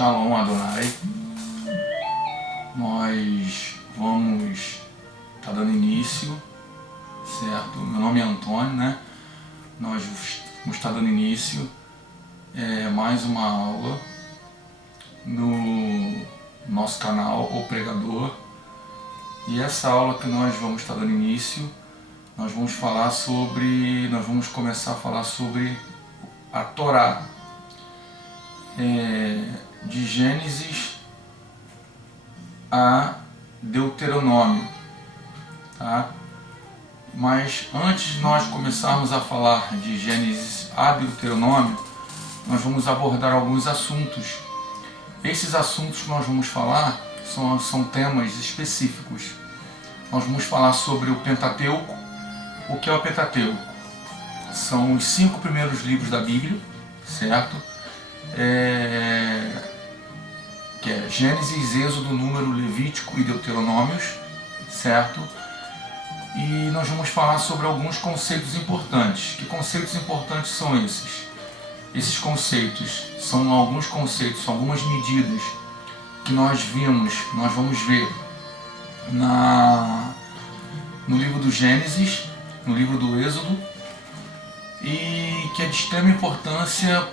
Shalom Adonai. Nós vamos estar dando início, certo? Meu nome é Antônio, né? Nós vamos estar dando início mais uma aula no nosso canal O Pregador. E essa aula que nós vamos estar dando início, nós vamos começar a falar sobre a Torá, de Gênesis a Deuteronômio, tá? Mas antes de nós começarmos a falar de Gênesis a Deuteronômio, nós vamos abordar alguns assuntos. Esses assuntos que nós vamos falar são temas específicos. Nós vamos falar sobre o Pentateuco. O que é o Pentateuco? São os 5 primeiros livros da Bíblia, certo? Que é Gênesis, Êxodo, Número, Levítico e Deuteronômios, certo? E nós vamos falar sobre alguns conceitos importantes. Que conceitos importantes são esses? Esses conceitos são alguns conceitos, são algumas medidas que nós vamos ver no livro do Gênesis, no livro do Êxodo, e que é de extrema importância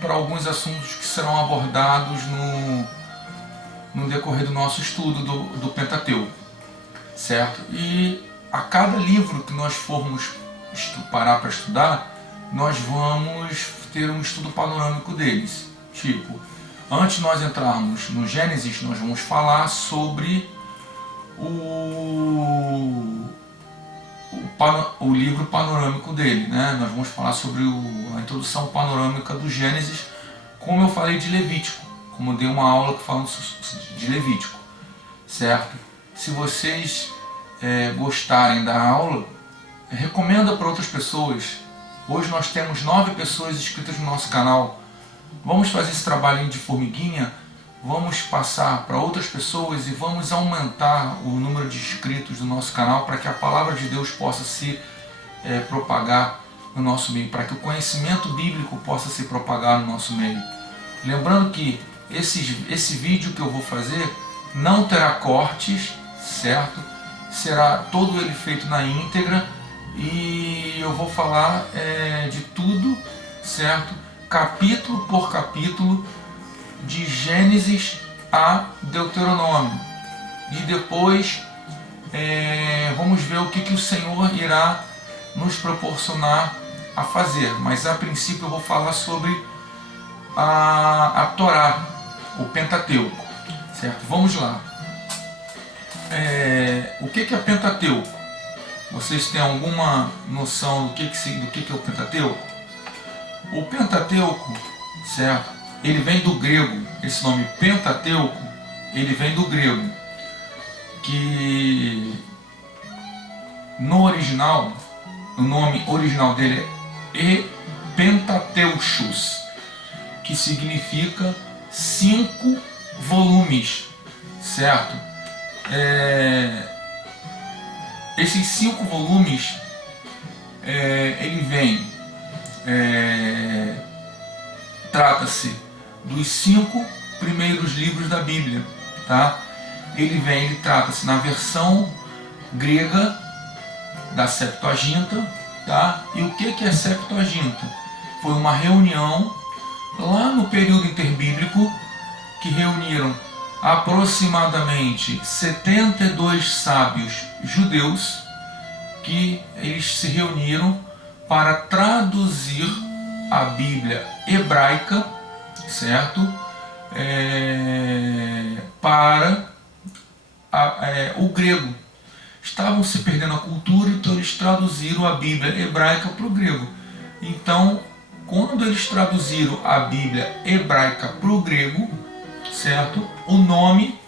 para alguns assuntos que serão abordados no decorrer do nosso estudo do Pentateuco, certo? E a cada livro que nós formos parar para estudar, nós vamos ter um estudo panorâmico deles. Tipo, antes de nós entrarmos no Gênesis, nós vamos falar sobre o livro panorâmico dele, né? Nós vamos falar sobre a introdução panorâmica do Gênesis, como eu falei de Levítico, como eu dei uma aula falando de Levítico, certo? Se vocês gostarem da aula, recomenda para outras pessoas. Hoje nós temos 9 pessoas inscritas no nosso canal. Vamos fazer esse trabalhinho de formiguinha, vamos passar para outras pessoas e vamos aumentar o número de inscritos do nosso canal para que a palavra de Deus possa se propagar no nosso meio, para que o conhecimento bíblico possa se propagar no nosso meio. Lembrando que esse vídeo que eu vou fazer não terá cortes, certo? Será todo ele feito na íntegra e eu vou falar de tudo, certo? Capítulo por capítulo, de Gênesis a Deuteronômio. E depois vamos ver o que o Senhor irá nos proporcionar a fazer. Mas a princípio eu vou falar sobre a Torá, o Pentateuco, certo? Vamos lá. O que é Pentateuco? Vocês têm alguma noção do que é o Pentateuco? O Pentateuco, certo? Ele vem do grego. Esse nome Pentateuco, ele vem do grego, que no original, o nome original dele é Pentateuchos, que significa 5 volumes, certo? Esses 5 volumes, ele vem, trata-se dos 5 primeiros livros da Bíblia, tá? Ele trata-se na versão grega da Septuaginta, tá? E o que é Septuaginta? Foi uma reunião lá no período interbíblico que reuniram aproximadamente 72 sábios judeus, que eles se reuniram para traduzir a Bíblia hebraica, certo? Para o grego. Estavam se perdendo a cultura, então eles traduziram a Bíblia hebraica para o grego. Então, quando eles traduziram a Bíblia hebraica para o grego, certo? O nome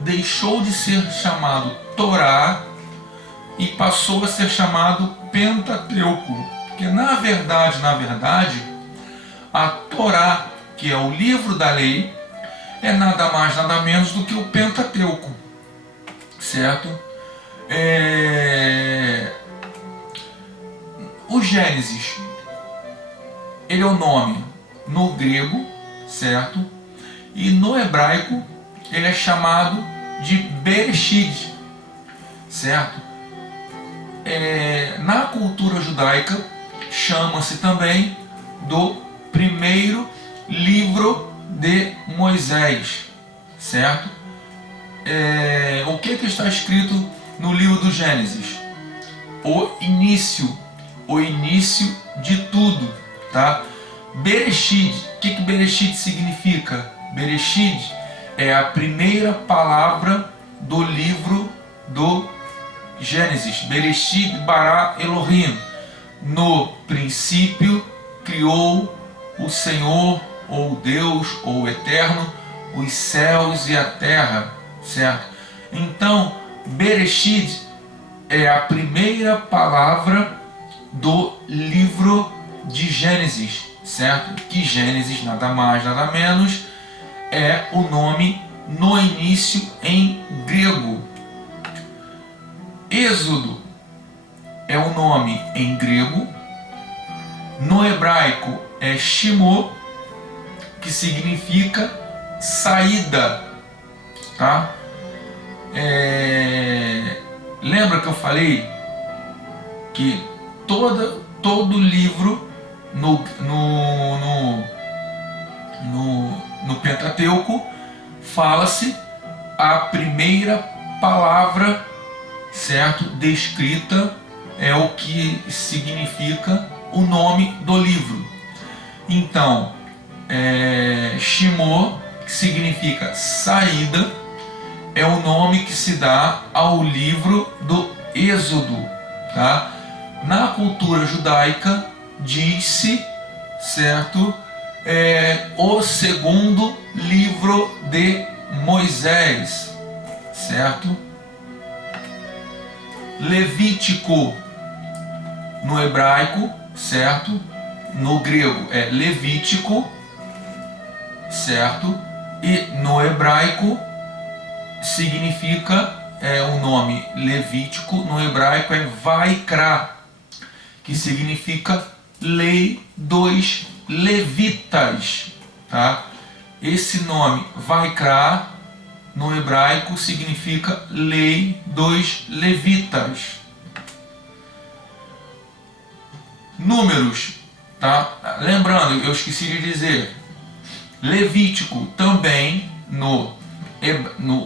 deixou de ser chamado Torá e passou a ser chamado Pentateuco. Porque na verdade, a Torá, que é o livro da lei, é nada mais, nada menos do que o Pentateuco, certo? O Gênesis, ele é o nome no grego, certo? E no hebraico ele é chamado de Bereshit, certo? Na cultura judaica chama-se também do primeiro livro de Moisés, certo? O que está escrito no livro do Gênesis? O início de tudo, tá? Bereshit, o que Bereshit significa? Bereshit é a primeira palavra do livro do Gênesis. Bereshit bara Elohim. No princípio criou o Senhor, ou Deus, ou o Eterno, os céus e a terra, certo? Então, Bereshit é a primeira palavra do livro de Gênesis, certo? Que Gênesis, nada mais, nada menos, é o nome no início em grego. Êxodo é o nome em grego. No hebraico é Shimô, que significa saída, tá? Lembra que eu falei que todo livro no Pentateuco fala-se a primeira palavra, certo? Descrita é o que significa o nome do livro. Então, Shimô, que significa saída, é o nome que se dá ao livro do Êxodo, tá? Na cultura judaica diz-se, certo, o segundo livro de Moisés, certo? Levítico no hebraico, certo? No grego é Levítico, certo? E no hebraico significa, o nome Levítico no hebraico é Vaikra, que significa lei dos levitas, tá? Esse nome Vaikra no hebraico significa lei dos levitas. Números, tá? Lembrando, eu esqueci de dizer, Levítico também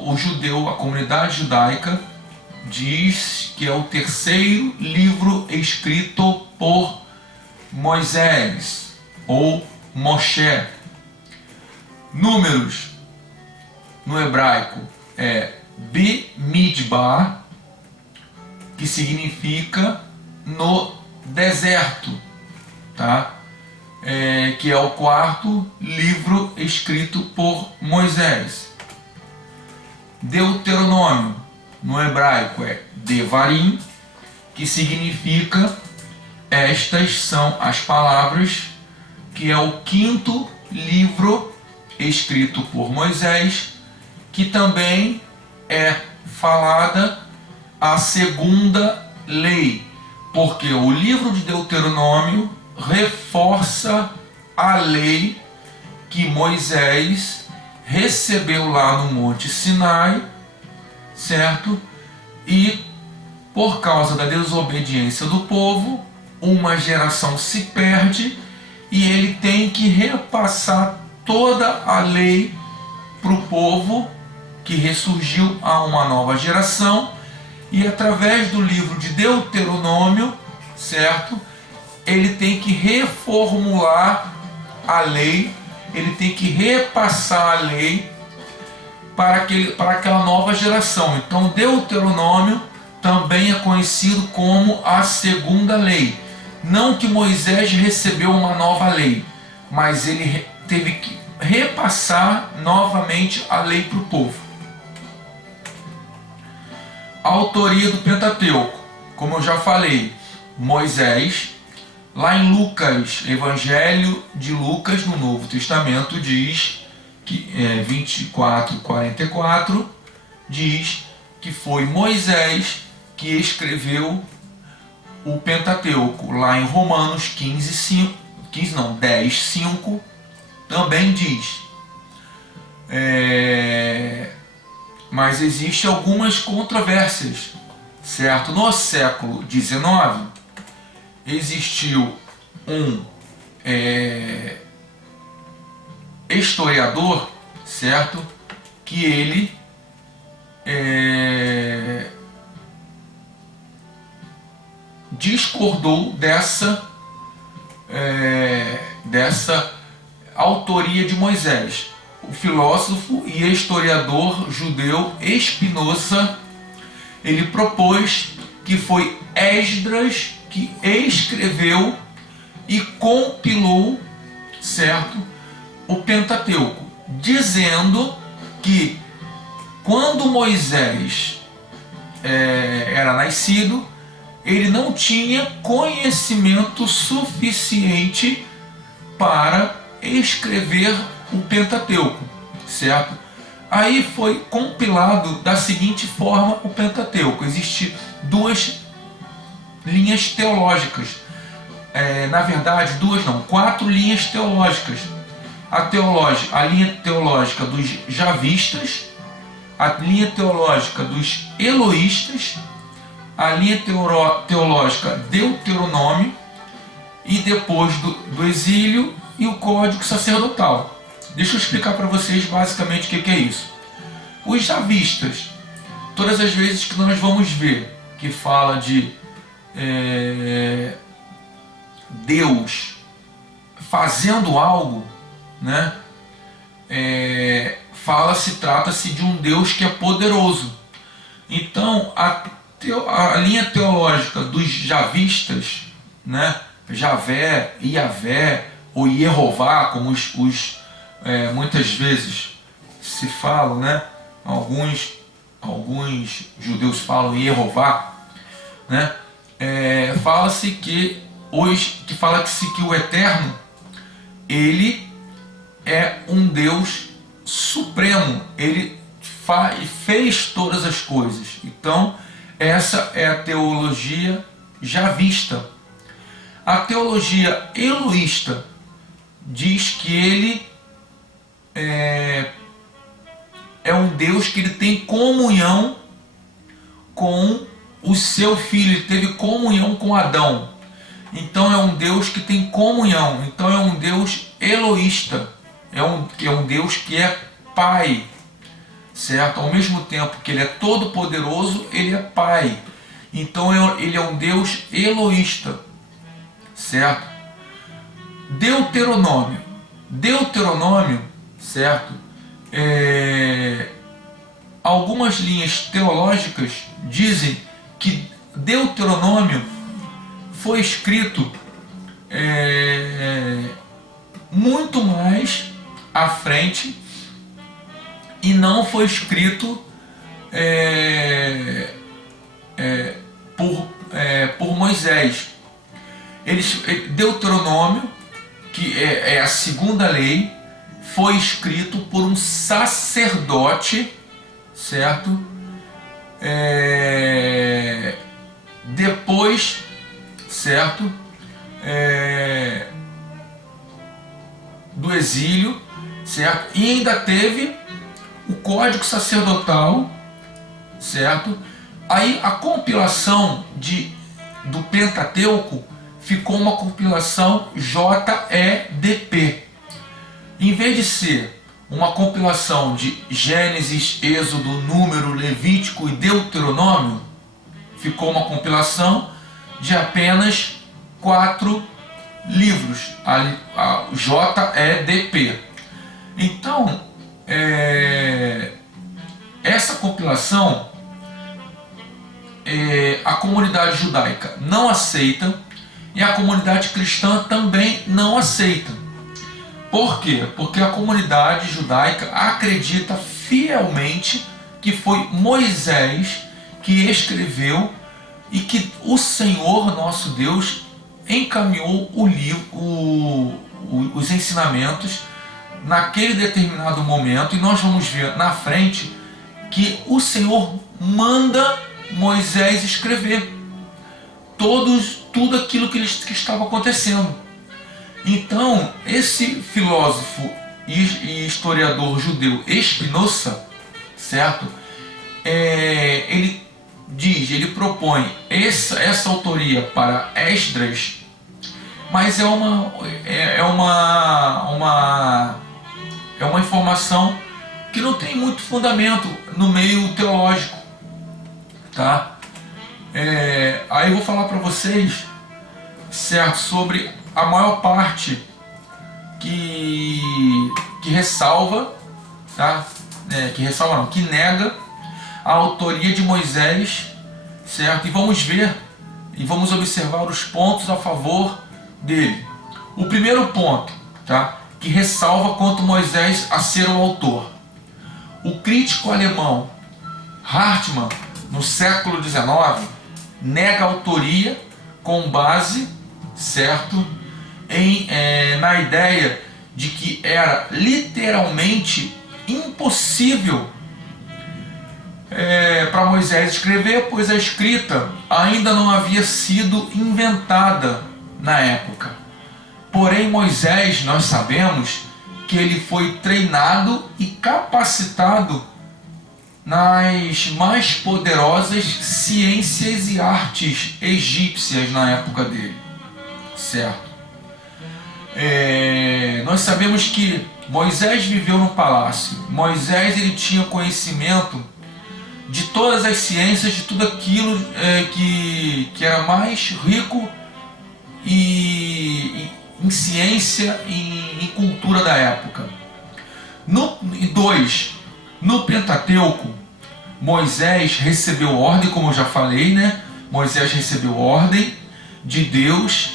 o judeu, a comunidade judaica diz que é o terceiro livro escrito por Moisés ou Moshe. Números no hebraico é Bimidbar, que significa no deserto, tá? Que é o quarto livro escrito por Moisés. Deuteronômio no hebraico é Devarim, que significa estas são as palavras, que é o quinto livro escrito por Moisés, que também é falada a segunda lei, porque o livro de Deuteronômio reforça a lei que Moisés recebeu lá no Monte Sinai, certo? E por causa da desobediência do povo, uma geração se perde e ele tem que repassar toda a lei para o povo que ressurgiu a uma nova geração, e através do livro de Deuteronômio, certo? Ele tem que reformular a lei, ele tem que repassar a lei para aquela nova geração. Então Deuteronômio também é conhecido como a segunda lei. Não que Moisés recebeu uma nova lei, mas ele teve que repassar novamente a lei para o povo. A autoria do Pentateuco, como eu já falei, Moisés. Lá em Lucas, Evangelho de Lucas, no Novo Testamento, diz que 24:44, diz que foi Moisés que escreveu o Pentateuco. Lá em Romanos 10:5 também diz: Mas existem algumas controvérsias, certo? No século XIX existiu um historiador, certo? Que ele discordou dessa autoria de Moisés. O filósofo e historiador judeu Spinoza, ele propôs que foi Esdras que escreveu e compilou, certo, o Pentateuco, dizendo que quando Moisés era nascido, ele não tinha conhecimento suficiente para escrever o Pentateuco, certo? Aí foi compilado da seguinte forma o Pentateuco. Existem duas linhas teológicas, na verdade duas não, 4 linhas teológicas. A linha teológica dos javistas, a linha teológica dos eloístas, a linha teológica Deuteronômio e depois do exílio e o Código Sacerdotal. Deixa eu explicar para vocês basicamente o que é isso. Os javistas, todas as vezes que nós vamos ver que fala de Deus fazendo algo, né? Trata-se de um Deus que é poderoso. Então a linha teológica dos javistas, né? Javé, Iavé ou Yehová, como muitas vezes se falam, né? Alguns judeus falam Yehová, né? Fala-se que que o Eterno, ele é um Deus supremo, ele fez todas as coisas. Então essa é a teologia javista. A teologia eloísta diz que ele é um Deus que ele tem comunhão com o seu filho, ele teve comunhão com Adão. Então é um Deus que tem comunhão, então é um Deus eloísta, é um Deus que é Pai, certo? Ao mesmo tempo que ele é todo poderoso, ele é Pai. Então ele é um Deus eloísta, certo? Deuteronômio, certo? Algumas linhas teológicas dizem que Deuteronômio foi escrito muito mais à frente e não foi escrito por Moisés. Deuteronômio, que é a segunda lei, foi escrito por um sacerdote, certo? Depois, certo? Do exílio, certo? E ainda teve o Código Sacerdotal, certo? Aí a compilação do Pentateuco ficou uma compilação JEDP. Em vez de ser uma compilação de Gênesis, Êxodo, Número, Levítico e Deuteronômio, ficou uma compilação de apenas 4 livros, a JEDP. Então, essa compilação, a comunidade judaica não aceita e a comunidade cristã também não aceita. Por quê? Porque a comunidade judaica acredita fielmente que foi Moisés que escreveu e que o Senhor nosso Deus encaminhou o livro, os ensinamentos naquele determinado momento, e nós vamos ver na frente que o Senhor manda Moisés escrever tudo aquilo que estava acontecendo. Então esse filósofo e historiador judeu Espinosa, certo? Ele propõe essa autoria para Esdras, mas é uma informação que não tem muito fundamento no meio teológico, tá? Aí eu vou falar para vocês, certo, sobre a maior parte que ressalva, tá? Que nega a autoria de Moisés, certo? E vamos ver e vamos observar os pontos a favor dele. O primeiro ponto, tá? Que ressalva quanto Moisés a ser o autor. O crítico alemão Hartmann, no século XIX, nega a autoria com base, certo, na ideia de que era literalmente impossível para Moisés escrever, pois a escrita ainda não havia sido inventada na época. Porém, Moisés, nós sabemos que ele foi treinado e capacitado nas mais poderosas ciências e artes egípcias na época dele, certo? Nós sabemos que Moisés viveu no palácio. Moisés, ele tinha conhecimento de todas as ciências, de tudo aquilo que era mais rico em ciência e em cultura da época. No Pentateuco, Moisés recebeu ordem, como eu já falei, né? Moisés recebeu ordem de Deus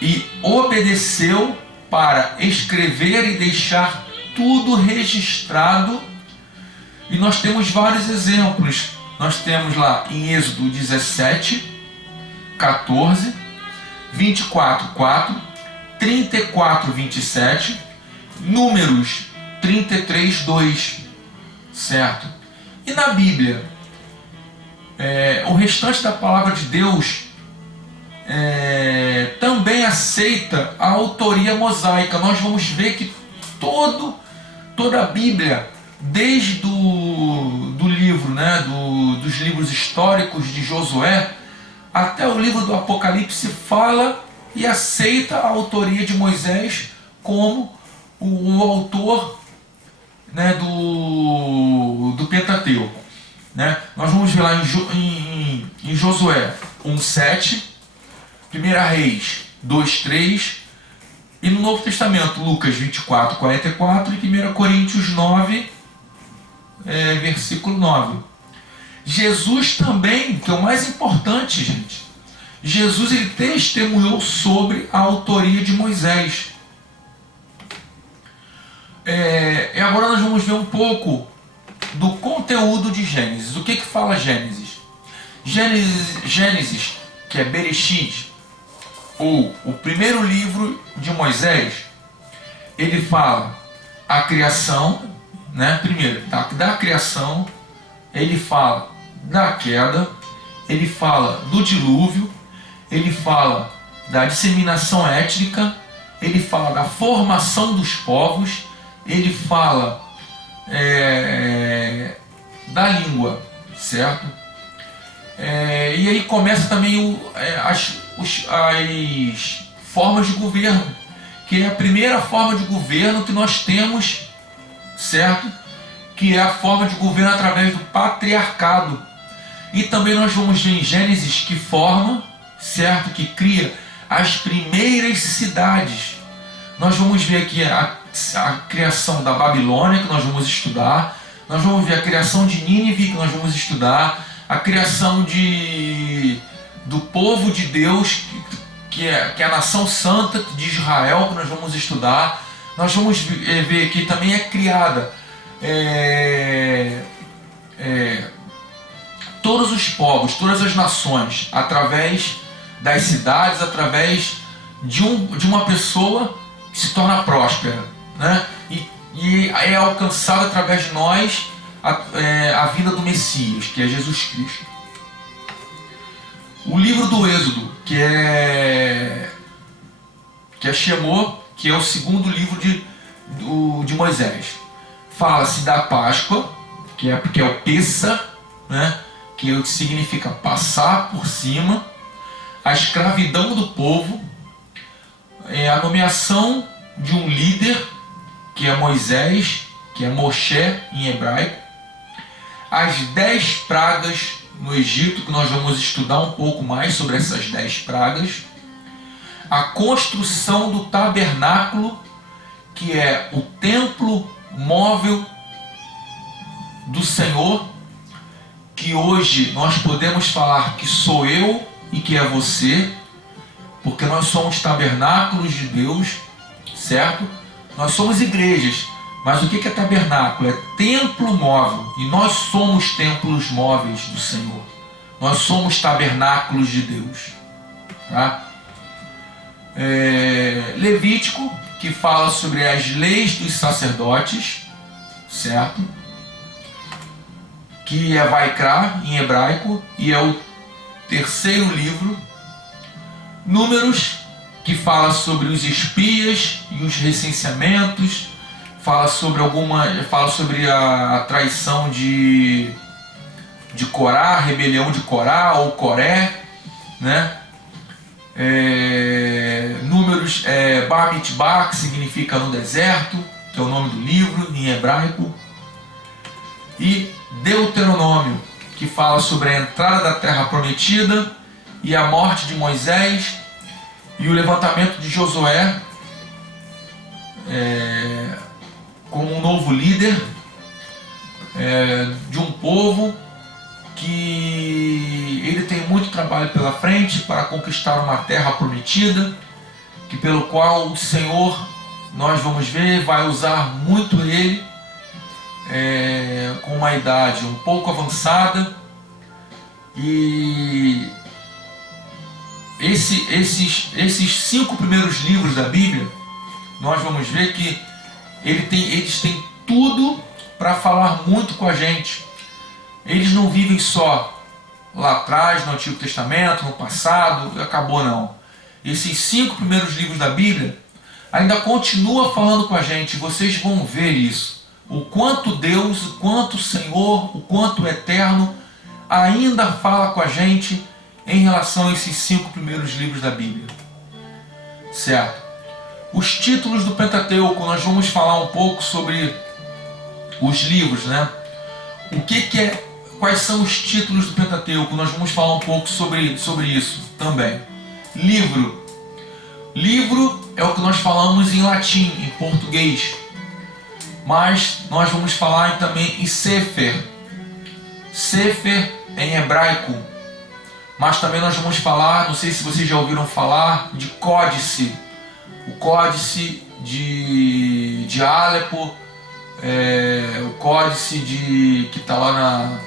e obedeceu para escrever e deixar tudo registrado. E nós temos vários exemplos. Nós temos lá em Êxodo 17, 14, 24, 4, 34, 27, Números 33, 2, certo? E na Bíblia, o restante da palavra de Deus também aceita a autoria mosaica. Nós vamos ver que toda a Bíblia, desde do livro, né, dos livros históricos de Josué até o livro do Apocalipse, fala e aceita a autoria de Moisés como o autor, né, do Pentateuco, né? Nós vamos ver lá em Josué 1:7, 1 Reis 2:3 e no Novo Testamento Lucas 24:44 e 1 Coríntios 9, versículo 9. Jesus também, que é o mais importante, gente, Jesus, ele testemunhou sobre a autoria de Moisés. E agora nós vamos ver um pouco do conteúdo de Gênesis. O que fala Gênesis? Gênesis, que é Bereshit, ou o primeiro livro de Moisés, ele fala a criação, né? Primeiro, da criação, ele fala da queda, ele fala do dilúvio, ele fala da disseminação étnica, ele fala da formação dos povos, ele fala da língua, certo? E aí começa também as formas de governo, que é a primeira forma de governo que nós temos, certo? Que é a forma de governo através do patriarcado. E também nós vamos ver em Gênesis que forma, certo? Que cria as primeiras cidades. Nós vamos ver aqui a criação da Babilônia, que nós vamos estudar. Nós vamos ver a criação de Nínive, que nós vamos estudar. A criação do povo de Deus, que é a nação santa de Israel, que nós vamos estudar. Nós vamos ver que também é criada todos os povos, todas as nações, através das cidades, através de uma pessoa que se torna próspera, né? E é alcançada através de nós a vida do Messias, que é Jesus Cristo. O livro do Êxodo, que é Shemot, que é o segundo livro de Moisés. Fala-se da Páscoa, que é o Pessa, né? Que significa passar por cima, a escravidão do povo, a nomeação de um líder, que é Moisés, que é Moshe em hebraico, as 10 pragas no Egito, que nós vamos estudar um pouco mais sobre essas 10 pragas, a construção do tabernáculo, que é o templo móvel do Senhor, que hoje nós podemos falar que sou eu e que é você, porque nós somos tabernáculos de Deus, certo? Nós somos igrejas, mas o que é tabernáculo? É templo móvel, e nós somos templos móveis do Senhor. Nós somos tabernáculos de Deus, tá? Levítico, que fala sobre as leis dos sacerdotes, certo? Que é Vaikra em hebraico e é o terceiro livro. Números, que fala sobre os espias e os recenseamentos, fala sobre a traição de Corá, a rebelião de Corá ou Coré, né? Números, Bar Mitzvah, que significa no deserto, que é o nome do livro em hebraico, e Deuteronômio, que fala sobre a entrada da terra prometida e a morte de Moisés e o levantamento de Josué como um novo líder de um povo que ele tem muito trabalho pela frente para conquistar uma terra prometida, que pelo qual o Senhor, nós vamos ver, vai usar muito ele, com uma idade um pouco avançada. E esses 5 primeiros livros da Bíblia, nós vamos ver que eles têm tudo para falar muito com a gente. Eles não vivem só lá atrás, no Antigo Testamento, no passado, acabou não. Esses 5 primeiros livros da Bíblia ainda continua falando com a gente. Vocês vão ver isso. O quanto Deus, o quanto o Senhor, o quanto o Eterno ainda fala com a gente em relação a esses 5 primeiros livros da Bíblia. Certo? Os títulos do Pentateuco, nós vamos falar um pouco sobre os livros, né? Quais são os títulos do Pentateuco? Nós vamos falar um pouco sobre isso também. Livro. Livro é o que nós falamos em latim, em português. Mas nós vamos falar também em Sefer. Sefer em hebraico. Mas também nós vamos falar, não sei se vocês já ouviram falar, de Códice. O Códice de Alepo, o Códice que está lá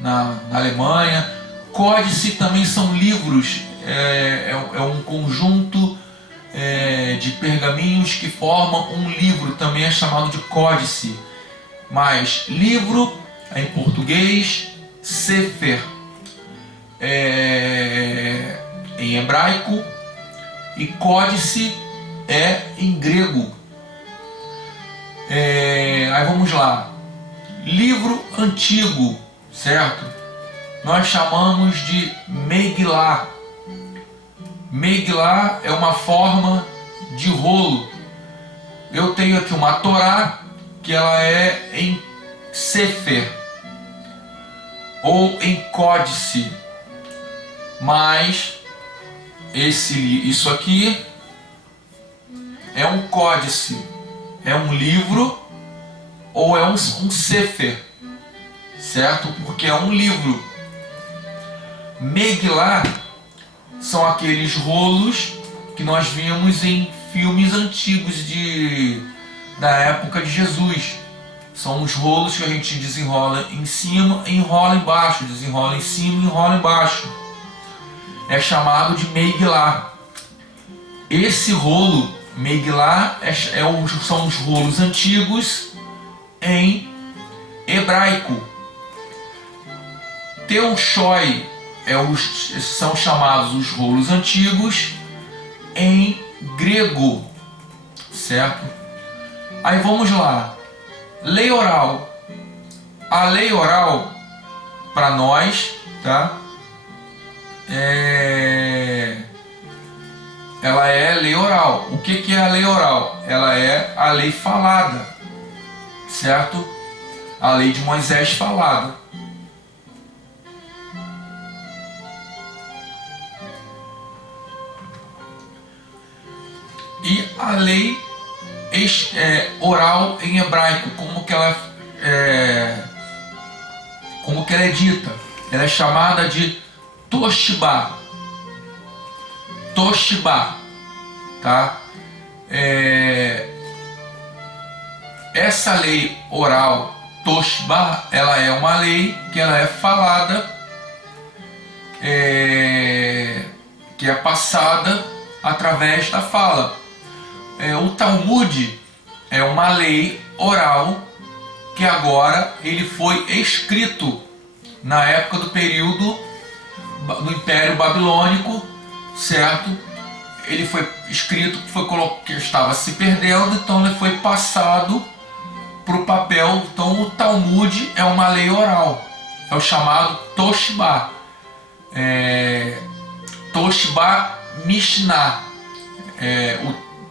na Alemanha. Códice também são livros, é um conjunto de pergaminhos que formam um livro, também é chamado de códice. Mas livro é em português, Sefer em hebraico e códice é em grego. Aí vamos lá. Livro antigo, certo? Nós chamamos de Megilá. Megilá é uma forma de rolo. Eu tenho aqui uma Torá, que ela é em Sefer ou em códice, mas isso aqui é um códice, é um livro ou é um Sefer, certo? Porque é um livro. Megilá são aqueles rolos que nós vimos em filmes antigos da época de Jesus. São os rolos que a gente desenrola em cima e enrola embaixo, desenrola em cima e enrola embaixo. É chamado de Megilá. Esse rolo, Megilá, são os rolos antigos em hebraico. Teushoi são chamados os rolos antigos em grego, certo? Aí vamos lá. Lei oral. A lei oral, para nós, tá? Ela é lei oral. O que é a lei oral? Ela é a lei falada, certo? A lei de Moisés falada. E a lei oral em hebraico, como que ela é dita? Ela é chamada de Toshba. Toshba, tá? Essa lei oral Toshba, ela é uma lei que ela é falada, que é passada através da fala. O Talmud é uma lei oral que agora ele foi escrito na época do período do Império Babilônico, certo? Ele foi escrito, que estava se perdendo, então ele foi passado para o papel. Então o Talmud é uma lei oral, é o chamado Toshba, Toshba Mishnah.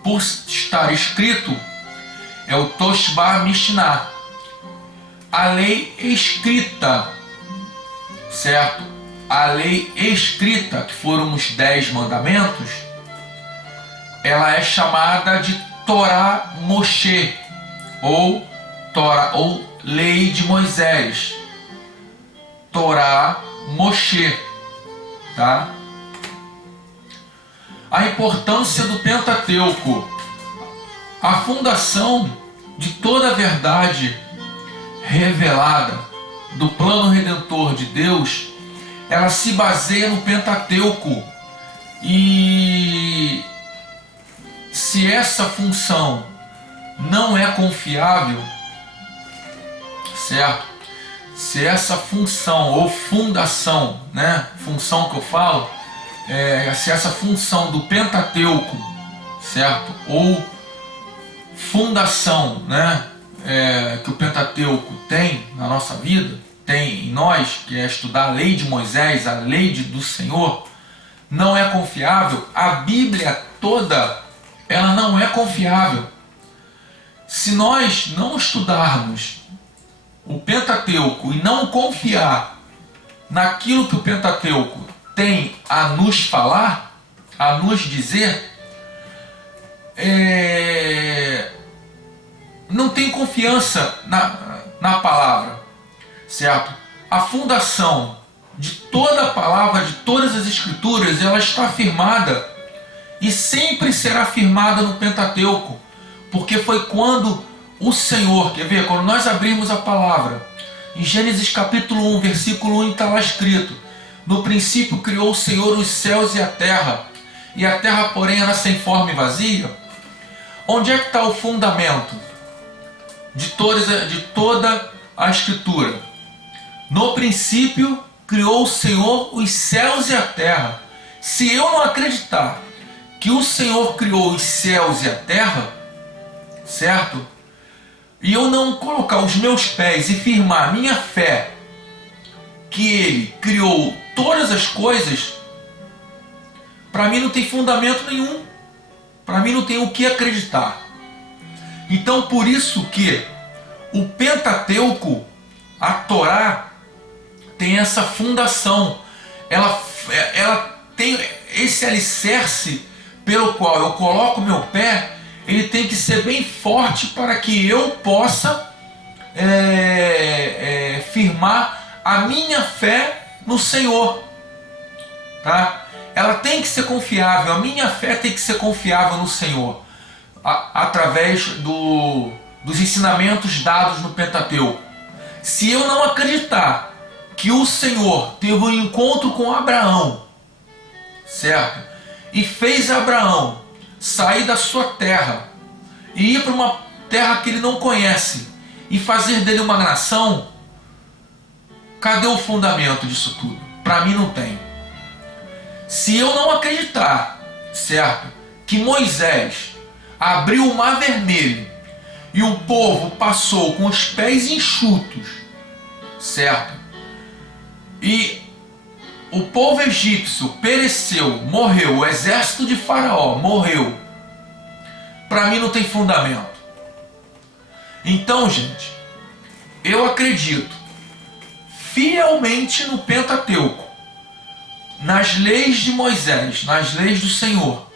Por estar escrito, é o Toshba Mishnah. A lei escrita, certo? A lei escrita, que foram os 10 mandamentos, ela é chamada de Torá Moshe, ou Lei de Moisés. Torá Moshe, tá? A importância do Pentateuco. A fundação de toda a verdade revelada do plano redentor de Deus, ela se baseia no Pentateuco. E se essa função não é confiável, certo? Se essa função ou fundação, né? Função que eu falo, se essa função do Pentateuco, certo? Ou fundação, né? Que o Pentateuco tem na nossa vida, tem em nós, que é estudar a lei de Moisés, a lei do Senhor, não é confiável. A Bíblia toda, ela não é confiável. Se nós não estudarmos o Pentateuco e não confiar naquilo que o Pentateuco tem a nos falar, a nos dizer, não tem confiança na palavra, certo? A fundação de toda a palavra, de todas as escrituras, ela está firmada e sempre será firmada no Pentateuco, porque foi quando o Senhor, quer ver, quando nós abrimos a palavra, em Gênesis capítulo 1, versículo 1, está lá escrito: no princípio criou o Senhor os céus e a terra porém era sem forma e vazia. Onde é que está o fundamento de toda a escritura? No princípio criou o Senhor os céus e a terra. Se eu não acreditar que o Senhor criou os céus e a terra, certo? E eu não colocar os meus pés e firmar minha fé que Ele criou todas as coisas, para mim não tem fundamento nenhum. Para mim não tem o que acreditar. Então por isso que o Pentateuco, a Torá, tem essa fundação. Ela tem esse alicerce pelo qual eu coloco meu pé. Ele tem que ser bem forte para que eu possa firmar a minha fé no Senhor, tá? Ela tem que ser confiável, a minha fé tem que ser confiável no Senhor, através dos ensinamentos dados no Pentateuco. Se eu não acreditar que o Senhor teve um encontro com Abraão, certo? E fez Abraão sair da sua terra e ir para uma terra que ele não conhece e fazer dele uma nação, cadê o fundamento disso tudo? Para mim não tem. Se eu não acreditar, certo, que Moisés abriu o Mar Vermelho e o povo passou com os pés enxutos, certo? E o povo egípcio pereceu, morreu, o exército de Faraó morreu. Para mim não tem fundamento. Então, gente, eu acredito fielmente no Pentateuco, nas leis de Moisés, nas leis do Senhor,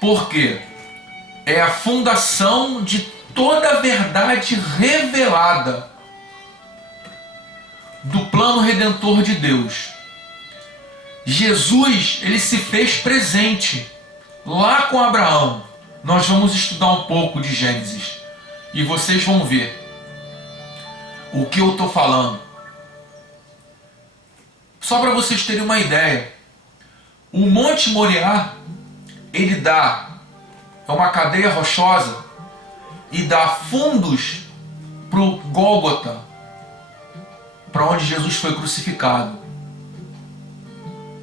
porque é a fundação de toda a verdade revelada do plano redentor de Deus. Jesus, ele se fez presente lá com Abraão. Nós vamos estudar um pouco de Gênesis e vocês vão ver o que eu estou falando. Só para vocês terem uma ideia, o Monte Moriá, ele é uma cadeia rochosa e dá fundos para o Gólgota, para onde Jesus foi crucificado.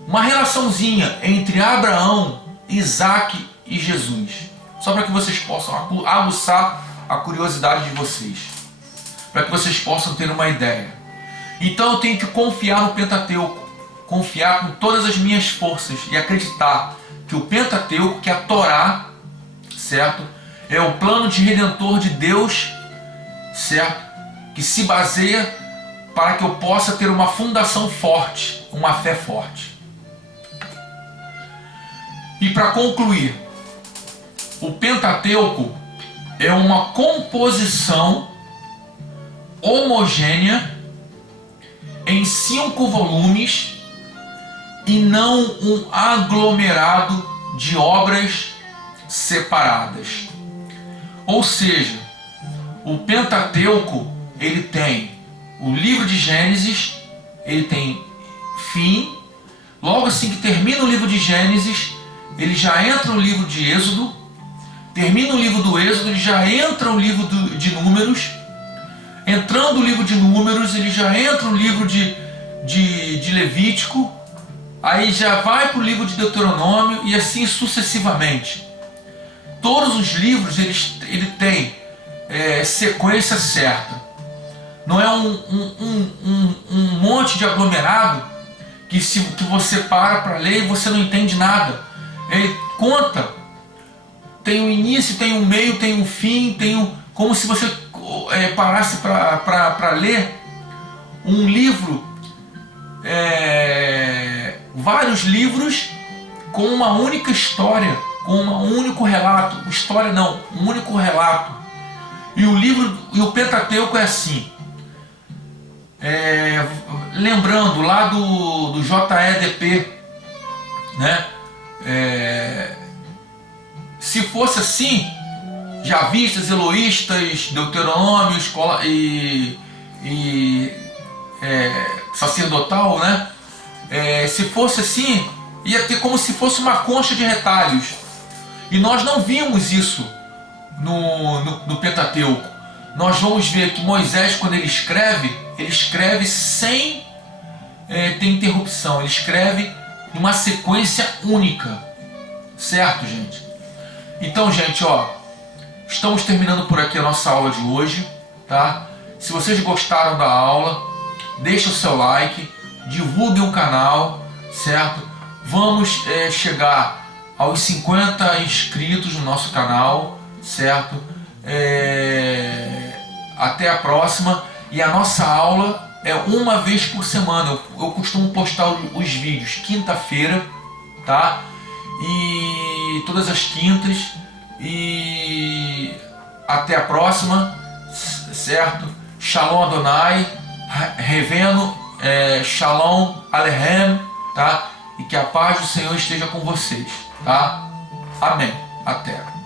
Uma relaçãozinha entre Abraão, Isaac e Jesus. Só para que vocês possam aguçar a curiosidade de vocês. Para que vocês possam ter uma ideia. Então eu tenho que confiar no Pentateuco. Confiar com todas as minhas forças e acreditar que o Pentateuco, que é a Torá, certo? É o plano de redentor de Deus, certo? Que se baseia para que eu possa ter uma fundação forte, uma fé forte. E para concluir, o Pentateuco é uma composição homogênea em 5 volumes e não um aglomerado de obras separadas. Ou seja, o Pentateuco, ele tem o livro de Gênesis, ele tem fim. Logo assim que termina o livro de Gênesis, ele já entra no livro de Êxodo. Termina o livro do Êxodo, ele já entra no livro de Números. Entrando no livro de Números, ele já entra no livro de Levítico. Aí já vai para o livro de Deuteronômio e assim sucessivamente. Todos os livros ele tem sequência certa. Não é um monte de aglomerado que você para ler e você não entende nada. Ele conta, tem um início, tem um meio, tem um fim, como se você parasse para ler um livro, vários livros com uma única história, com um único relato. História não, um único relato. E o Pentateuco é assim. Lembrando lá do JEDP, né? Se fosse assim, Javistas, Eloístas, Deuteronômio, escola e sacerdotal, né? Se fosse assim, ia ter como se fosse uma concha de retalhos. E nós não vimos isso no Pentateuco. Nós vamos ver que Moisés, quando ele escreve sem ter interrupção. Ele escreve em uma sequência única. Certo, gente? Então, gente, estamos terminando por aqui a nossa aula de hoje, tá? Se vocês gostaram da aula, deixa o seu like, divulguem o canal, certo? Vamos chegar aos 50 inscritos no nosso canal, certo? Até a próxima. E a nossa aula é uma vez por semana. Eu costumo postar os vídeos quinta-feira, tá? E todas as quintas. E até a próxima, certo? Shalom Adonai, Reveno, Shalom Aleichem, tá? E que a paz do Senhor esteja com vocês, tá? Amém. Até.